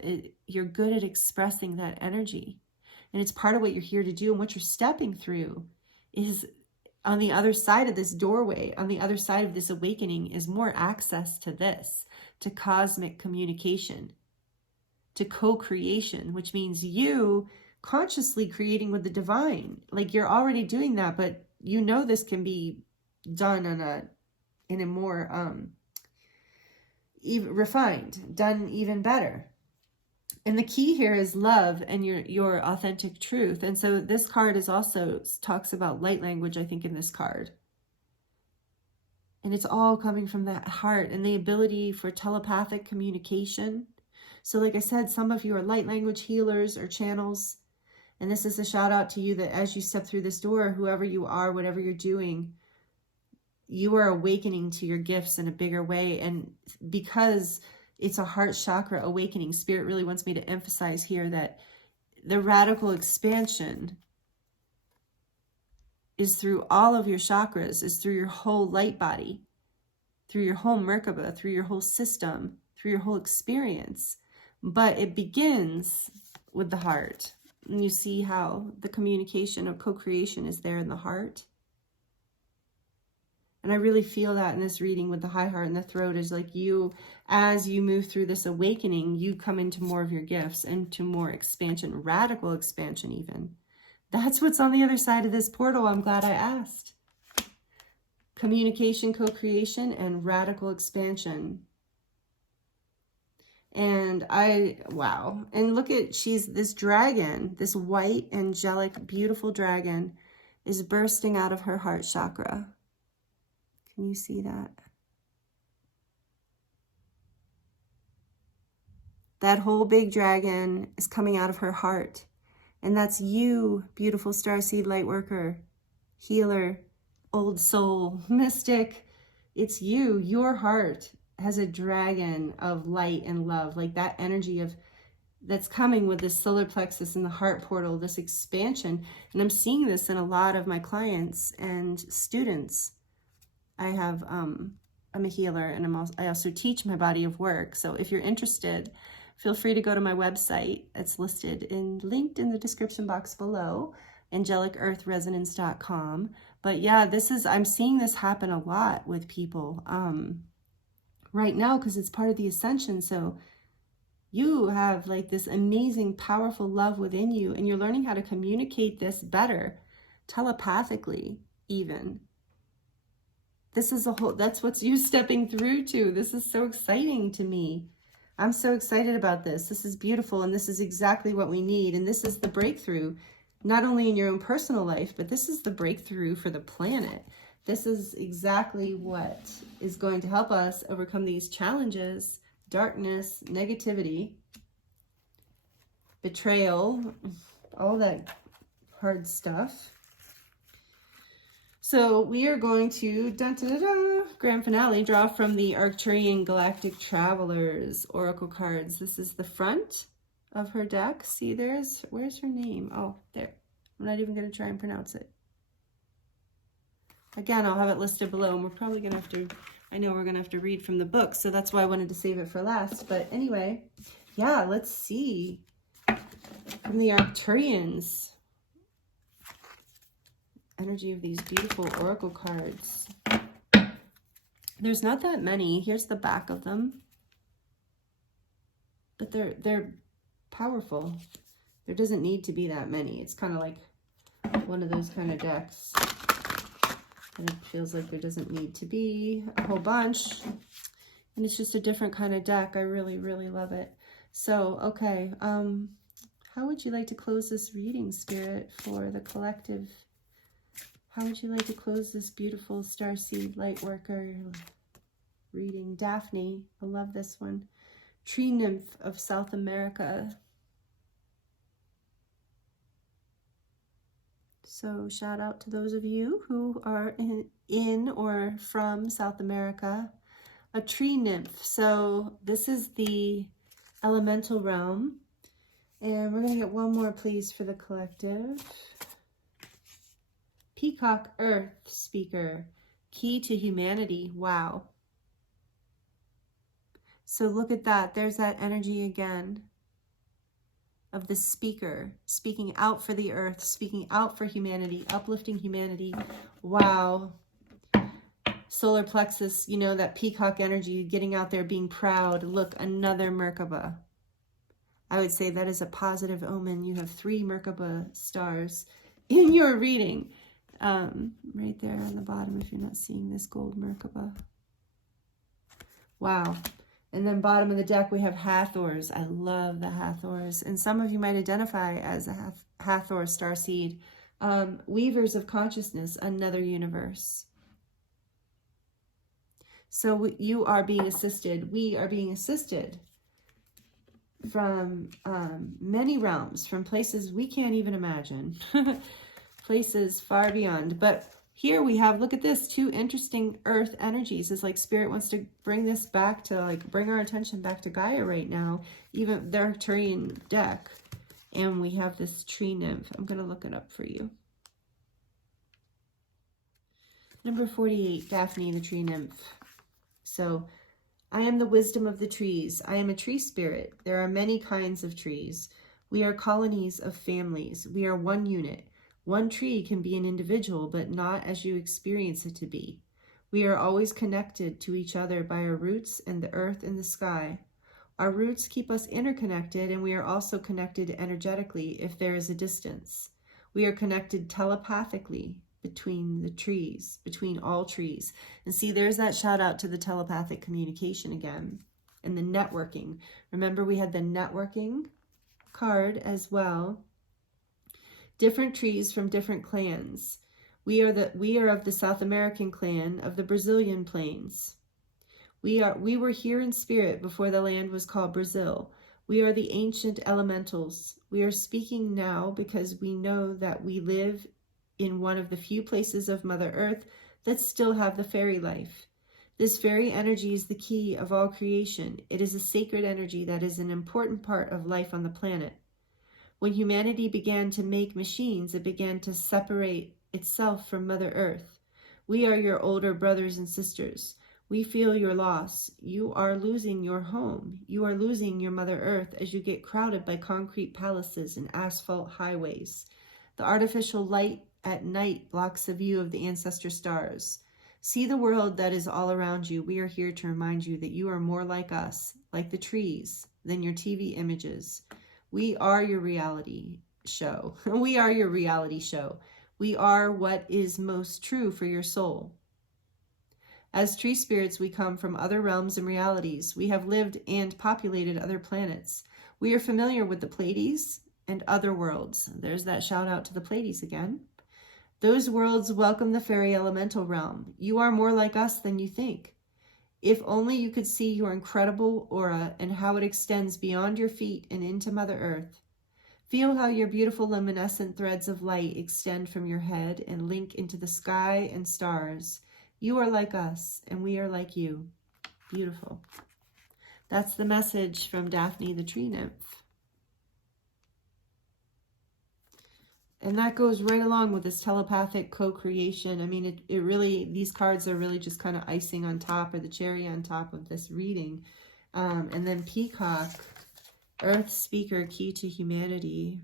You're good at expressing that energy. And it's part of what you're here to do. And what you're stepping through is on the other side of this doorway, on the other side of this awakening, is more access to this, to cosmic communication, to co-creation, which means you consciously creating with the divine. Like, you're already doing that, but you know this can be done in a more even refined, done even better. And the key here is love and your authentic truth. And so this card is also talks about light language, I think, in this card. And it's all coming from that heart and the ability for telepathic communication. So like I said, some of you are light language healers or channels. And this is a shout out to you that as you step through this door, whoever you are, whatever you're doing, you are awakening to your gifts in a bigger way. And because it's a heart chakra awakening, Spirit really wants me to emphasize here that the radical expansion is through all of your chakras, is through your whole light body, through your whole Merkaba, through your whole system, through your whole experience. But it begins with the heart. And you see how the communication of co-creation is there in the heart. And I really feel that in this reading with the high heart and the throat is like you, as you move through this awakening, you come into more of your gifts, into more expansion, radical expansion even. That's what's on the other side of this portal. I'm glad I asked. Communication, co-creation, and radical expansion. And wow. And look at, this dragon, this white, angelic, beautiful dragon is bursting out of her heart chakra. Can you see that? That whole big dragon is coming out of her heart. And that's you, beautiful starseed lightworker, healer, old soul, mystic. It's you. Your heart has a dragon of light and love, like that energy that's coming with this solar plexus and the heart portal, this expansion. And I'm seeing this in a lot of my clients and students. I'm a healer, and I also teach my body of work. So if you're interested, feel free to go to my website. It's linked in the description box below, angelicearthresonance.com. But yeah, I'm seeing this happen a lot with people right now, because it's part of the ascension. So you have like this amazing, powerful love within you, and you're learning how to communicate this better, telepathically even. This is that's what you're stepping through to. This is so exciting to me. I'm so excited about this. This is beautiful, and this is exactly what we need. And this is the breakthrough, not only in your own personal life, but this is the breakthrough for the planet. This is exactly what is going to help us overcome these challenges: darkness, negativity, betrayal, all that hard stuff. So we are going to, grand finale, draw from the Arcturian Galactic Travelers Oracle cards. This is the front of her deck. See, where's her name? Oh, there. I'm not even going to try and pronounce it. Again, I'll have it listed below, and we're probably going to have to, I know we're going to have to read from the book, so that's why I wanted to save it for last. But anyway, yeah, let's see from the Arcturians. Energy of these beautiful oracle cards. There's not that many. Here's the back of them, but they're powerful. There doesn't need to be that many. It's kind of like one of those kind of decks, and it feels like there doesn't need to be a whole bunch, and it's just a different kind of deck. I really, really love it. So okay, how would you like to close this reading, Spirit, for the collective? How would you like to close this beautiful Starseed Lightworker reading? Daphne, I love this one. Tree Nymph of South America. So shout out to those of you who are in or from South America. A tree nymph. So this is the elemental realm. And we're going to get one more, please, for the collective. Peacock Earth Speaker, key to humanity. Wow. So look at that. There's that energy again of the speaker, speaking out for the earth, speaking out for humanity, uplifting humanity. Wow. Solar plexus, you know, that peacock energy, getting out there, being proud. Look, another Merkaba. I would say that is a positive omen. You have 3 Merkaba stars in your reading. Right there on the bottom, if you're not seeing this gold Merkaba. Wow. And then bottom of the deck, we have Hathors. I love the Hathors. And some of you might identify as a Hathor starseed. Weavers of consciousness, another universe. So you are being assisted. We are being assisted from many realms, from places we can't even imagine. Places far beyond. But here we have, look at this, 2 interesting earth energies. It's like Spirit wants to bring this back to, like, bring our attention back to Gaia right now, even the Arcturian deck. And we have this tree nymph. I'm going to look it up for you. Number 48, Daphne, the tree nymph. So, I am the wisdom of the trees. I am a tree spirit. There are many kinds of trees. We are colonies of families. We are one unit. One tree can be an individual, but not as you experience it to be. We are always connected to each other by our roots and the earth and the sky. Our roots keep us interconnected, and we are also connected energetically if there is a distance. We are connected telepathically between the trees, between all trees. And see, there's that shout out to the telepathic communication again, and the networking. Remember, we had the networking card as well. Different trees from different clans. We are of the South American clan of the Brazilian plains. We were here in spirit before the land was called Brazil. We are the ancient elementals. We are speaking now because we know that we live in one of the few places of Mother Earth that still have the fairy life. This fairy energy is the key of all creation. It is a sacred energy that is an important part of life on the planet. When humanity began to make machines, it began to separate itself from Mother Earth. We are your older brothers and sisters. We feel your loss. You are losing your home. You are losing your Mother Earth as you get crowded by concrete palaces and asphalt highways. The artificial light at night blocks the view of the ancestor stars. See the world that is all around you. We are here to remind you that you are more like us, like the trees, than your TV images. We are your reality show. We are your reality show. We are what is most true for your soul. As tree spirits, we come from other realms and realities. We have lived and populated other planets. We are familiar with the Pleiades and other worlds. There's that shout out to the Pleiades again. Those worlds welcome the fairy elemental realm. You are more like us than you think. If only you could see your incredible aura and how it extends beyond your feet and into Mother Earth. Feel how your beautiful luminescent threads of light extend from your head and link into the sky and stars. You are like us, and we are like you. Beautiful. That's the message from Daphne the tree nymph. And that goes right along with this telepathic co-creation. I mean, it really, these cards are really just kind of icing on top, or the cherry on top of this reading. And then Peacock, Earth Speaker, Key to Humanity.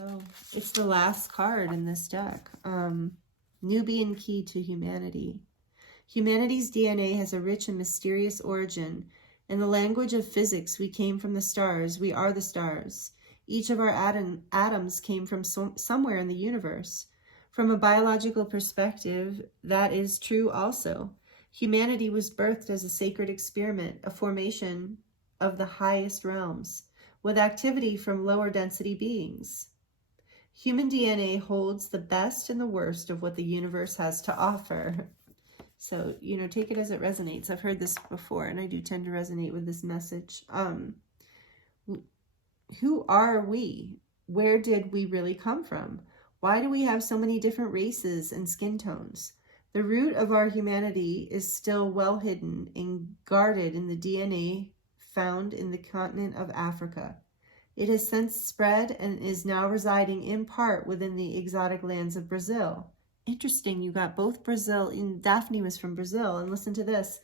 Oh, it's the last card in this deck. Nubian Key to Humanity. Humanity's DNA has a rich and mysterious origin. In the language of physics, we came from the stars. We are the stars. Each of our atoms came from somewhere in the universe. From a biological perspective, that is true also. Humanity was birthed as a sacred experiment, a formation of the highest realms, with activity from lower density beings. Human DNA holds the best and the worst of what the universe has to offer. So, you know, take it as it resonates. I've heard this before, and I do tend to resonate with this message. Who are we? Where did we really come from? Why do we have so many different races and skin tones? The root of our humanity is still well hidden and guarded in the DNA found in the continent of Africa. It has since spread and is now residing in part within the exotic lands of Brazil. Interesting, you got both Brazil, and Daphne was from Brazil, and listen to this.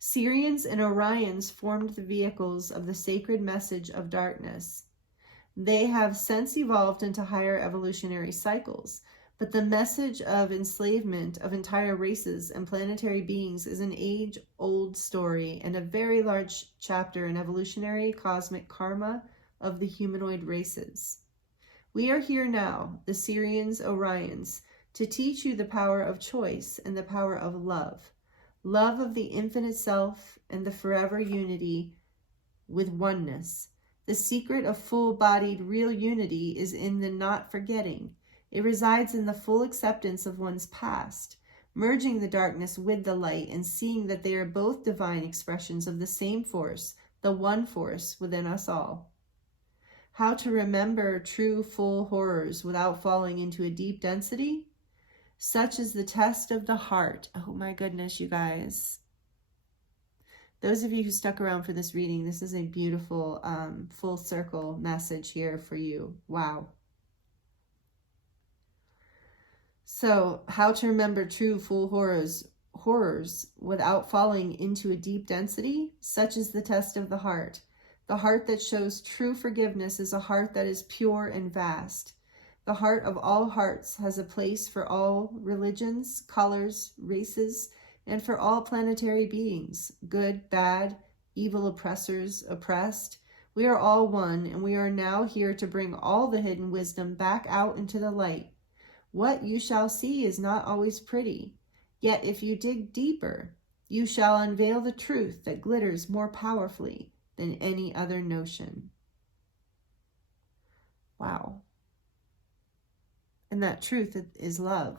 Sirians and Orions formed the vehicles of the sacred message of darkness. They have since evolved into higher evolutionary cycles, but the message of enslavement of entire races and planetary beings is an age-old story and a very large chapter in evolutionary cosmic karma of the humanoid races. We are here now, the Sirians, Orions, to teach you the power of choice and the power of love. Love of the infinite self and the forever unity with oneness. The secret of full-bodied real unity is in the not forgetting. It resides in the full acceptance of one's past, merging the darkness with the light and seeing that they are both divine expressions of the same force, the one force within us all. How to remember true full horrors without falling into a deep density? Such is the test of the heart. Oh my goodness, you guys. Those of you who stuck around for this reading, this is a beautiful full circle message here for you. Wow. So, how to remember true full horrors without falling into a deep density? Such is the test of the heart. The heart that shows true forgiveness is a heart that is pure and vast. The heart of all hearts has a place for all religions, colors, races, and for all planetary beings, good, bad, evil, oppressors, oppressed. We are all one, and we are now here to bring all the hidden wisdom back out into the light. What you shall see is not always pretty, yet if you dig deeper, you shall unveil the truth that glitters more powerfully than any other notion. Wow. And that truth is love.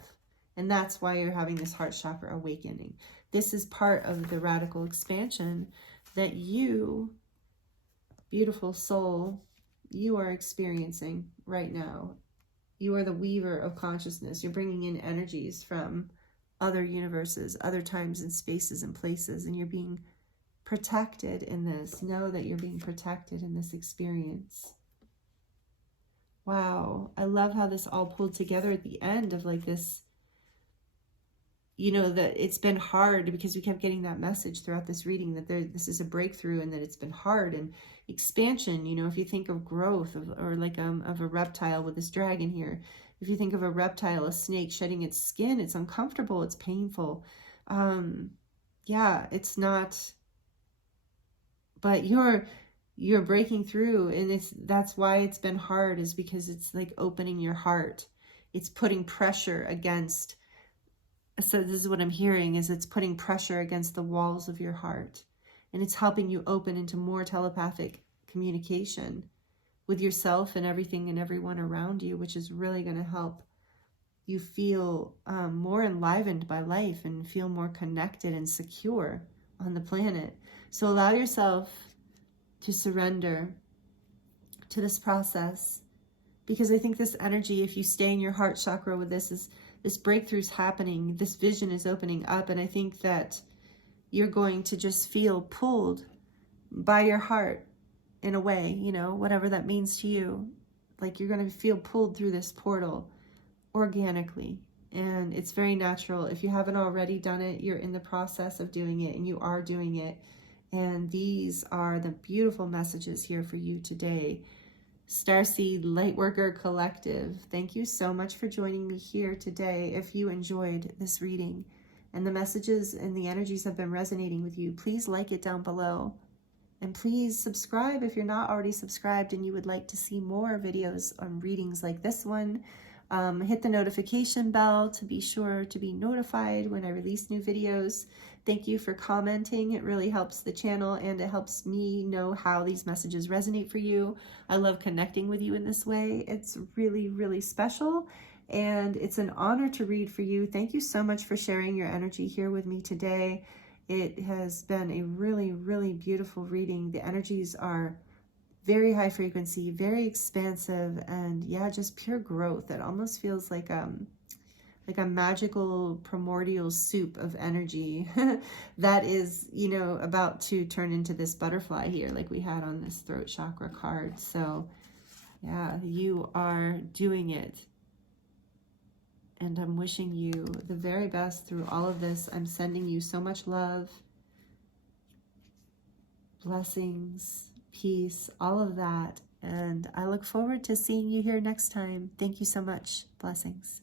And that's why you're having this heart chakra awakening. This is part of the radical expansion that you, beautiful soul, you are experiencing right now. You are the weaver of consciousness. You're bringing in energies from other universes, other times and spaces and places, and you're being protected in this. Know that you're being protected in this experience. Wow. I love how this all pulled together at the end of like this you know, that it's been hard, because we kept getting that message throughout this reading that this is a breakthrough and that it's been hard. And expansion, you know, if you think of growth or like of a reptile with this dragon here, if you think of a reptile, a snake shedding its skin, it's uncomfortable, it's painful. Yeah, it's not, but you're breaking through, and that's why it's been hard, is because it's like opening your heart. It's putting pressure against, so this is what I'm hearing, is it's putting pressure against the walls of your heart, and it's helping you open into more telepathic communication with yourself and everything and everyone around you, which is really going to help you feel more enlivened by life and feel more connected and secure on the planet. So allow yourself to surrender to this process, because I think this energy, if you stay in your heart chakra with this breakthrough's happening, this vision is opening up, and I think that you're going to just feel pulled by your heart in a way, you know, whatever that means to you. Like you're going to feel pulled through this portal organically, and it's very natural. If you haven't already done it, you're in the process of doing it, and you are doing it. And these are the beautiful messages here for you today. Starseed Lightworker Collective, thank you so much for joining me here today. If you enjoyed this reading and the messages and the energies have been resonating with you, please like it down below. And please subscribe if you're not already subscribed and you would like to see more videos on readings like this one. Hit the notification bell to be sure to be notified when I release new videos. Thank you for commenting. It really helps the channel, and it helps me know how these messages resonate for you. I love connecting with you in this way. It's really, really special, and it's an honor to read for you. Thank you so much for sharing your energy here with me today. It has been a really, really beautiful reading. The energies are very high frequency, very expansive, and yeah, just pure growth. It almost feels like a magical primordial soup of energy that is, you know, about to turn into this butterfly here, like we had on this throat chakra card. So yeah, you are doing it. And I'm wishing you the very best through all of this. I'm sending you so much love, blessings, peace, all of that. And I look forward to seeing you here next time. Thank you so much. Blessings.